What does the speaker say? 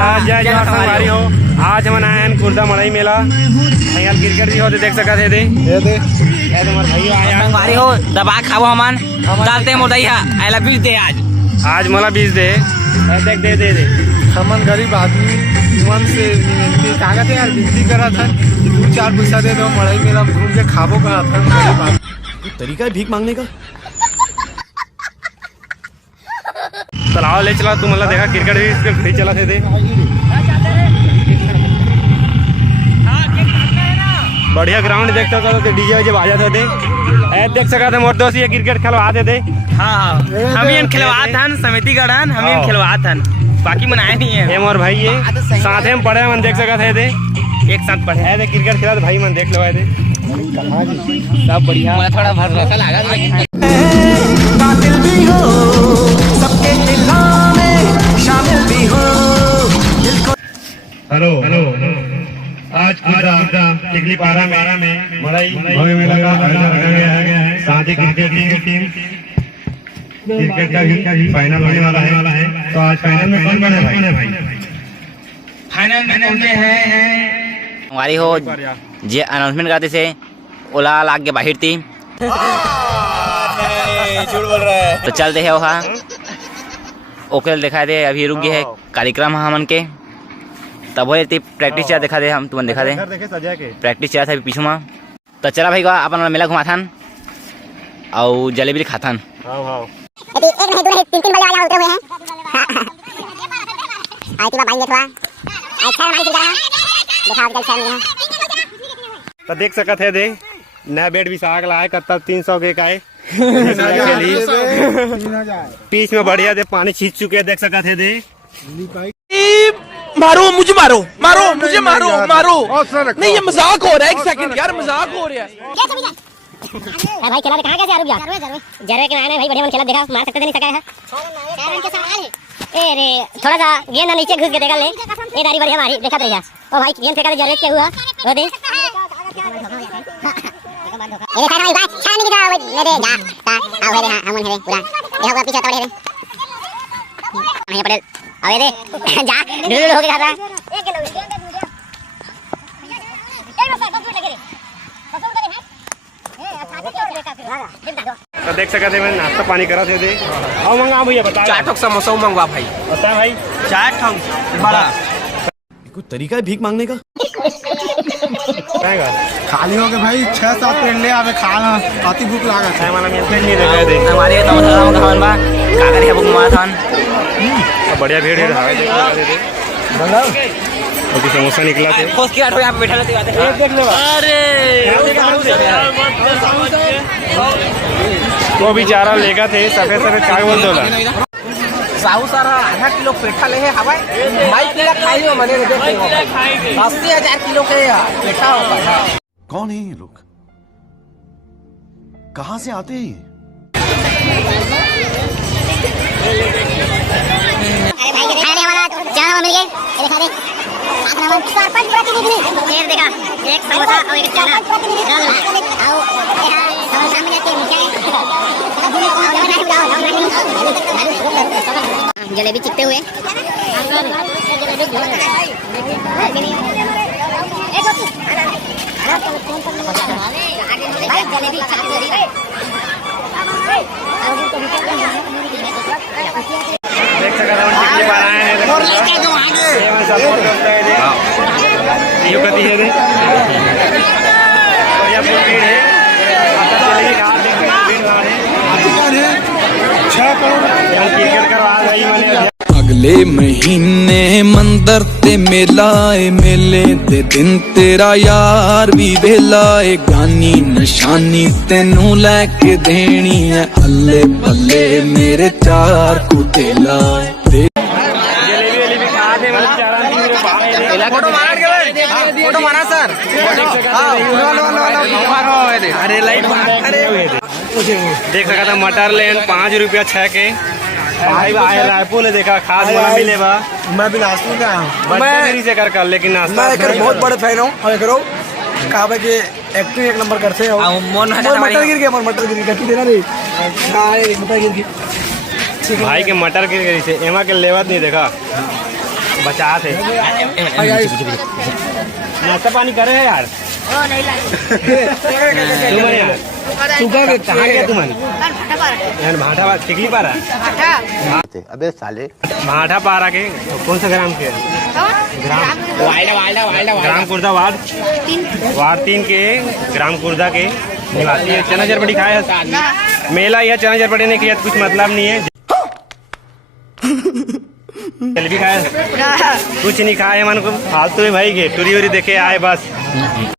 जय जवाहर संगवारी हो। आज हम आए हैं खुर्दा मड़ई मेला। यहाँ क्रिकेट भी होते देख सकते थे। ये तुम्हारे भाई आए संगवारी हो दबा खाओ हमन डालते मोदैया आइला बीज दे आज मला बीज दे देख दे दे दे हमन गरीब आदमी मन से विनती कागज यार विनती करा था 2-4 पैसा दे दो मड़ई मेला घूम के खाबो करा था। तरीका है भीख मांगने का। चलाओ ले चला तुम देखा क्रिकेट भी इसके फ्री चला थे बढ़िया ग्राउंड देख सकते थे डीजे जब आ जाते थे देख सकते थे मोर दोस्त ये क्रिकेट खिलवाते थे। हाँ हम ही खिलवात हन समिति गढ़न हम ही खिलवात हन बाकी मन आए नहीं है। और भाई ये साथ में पढ़े मन देख सकते थे एक साथ पढ़े थे क्रिकेट खेला भाई मन देख लेवाए थे सब बढ़िया। थोड़ा भरोसा लगा हेलो आज टिकली पारा में मड़ई भव्य मेला का आयोजन किया गया है। साथ ही क्रिकेट टीम क्रिकेट का भी फाइनल होने वाला है। तो आज फाइनल में कौन है भाई? फाइनल में कौन है हमारी हो जे अनाउंसमेंट करते से ओला लाग के बाहर थी झूठ बोल रहा है। तो चलते है वहाँ ओके दिखा दे अभी रुक गए है कार्यक्रम हमन के तब वो प्रैक्टिस चला दिखा दे हम तुमन दिखा दे प्रैक्टिस चला था अभी पीछू में। तो चला भाई अपन मेला घुमा थान और जलेबी खाथन। तो देख सकते है दे नया बेड भी साग लाए कत्ता 300 के का पीछ में बढ़िया दे पानी छींच चुके देख सकते है दे। मारो मुझे मारो मुझे मारो नहीं ये मजाक हो रहा है। एक सेकंड यार मजाक हो रहा है। भाई चला कहां कैसे रुक जा जरे के आने भाई बढ़िया मन खेला देखा मार सकते नहीं सका है रन के सवाल है। ए रे थोड़ा सा गेंद नीचे घुस के देखा ले ये दारी बढ़िया मारी देखा रहिया ओ भाई गेंद फेंका जरे क्या हुआ वो दे ए खा भाई बात छाने की जाओ ले दे जा आओ रे हां हमन है पूरा देखो पीछे तोड़े रे नहीं पड़े आवे दे जा ढुल हो के खाता एक किलो तो देख सकते हैं नाश्ता पानी करा थे आओ मंगा भैया बता 4 ठोक समोसा मंगवा भाई बता भाई 4 ठोक बड़ा कोई तरीका है भीख मांगने का। खाली हो गए भाई 6-7 प्लेट ले आवे खाना अति भूख लागत है। नहीं देखा दे हमारे तो खावन बा का करे बुक माराथन बढ़िया भीड़ है अभी समोसा निकला थे खोस के आठो यहां पे बैठा रहते देख ले तो बेचारा लेगा थे सफेद काय बोल दोला साहू सारा आधा किलो पेठा ले है हवाई माइक ले खाई हो मने देख 80,000 किलो के पेठा होता है। कौन है ये लोग कहाँ से आते हैं? अरे भाई खाने वाला चावल मिल गए दिखा दे अपना मन सरपंच प्रतिनिधि ये देखा एक समोसा और एक चना आओ यहां समोसा में जाते मिठाई जलेबी चिपते हुए भाई जलेबी देख सकते हैं टिकली पा रहे हैं सपोर्ट करते हैं ये गति है बढ़िया भीड़ है क्रिकेट करवा रही मैंने अगले महीने मंदर ते मेला ए मेले ते दिन तेरा यार भी वेला ए गानी निशानी तेनू लैके देनी है अल्ले पल्ले मेरे चार कुतेला जलेबी भी खा दे मतलब चारा फोटो मारा सर अरे लाइट देख सकता था मटर लेन 5 रुपया 6 के भाई आए रायपुर ले देखा खास वाला मिले बा मैं बिलासपुर का हूं मैं से कर ले नाश्ता मैं एक बहुत बड़े फैन हूं और करो कहा के एक्टिंग एक नंबर करते हो मटर गिर गया मटर गिर गया देना रे मटर गिर गई भाई के मटर गिर गई से एमा के लेवत नहीं देखा बचा थे नाश्ता पानी करे है यार तुमन यार कहाँ गया तुमन यार भाटा टिकली पारा अबे साले भाटा पारा के कौन सा ग्राम के ग्राम कुर्दा वार्ड 3 के ग्राम कुर्दा के निवासी है। चना जरबड़ी खाया है मेला यह चना जरबड़ी ने किया कुछ मतलब नहीं है। जलेबी खाया कुछ नहीं खाए मन को फालतू में भाई गे टूरी वूरी देखे आए बस।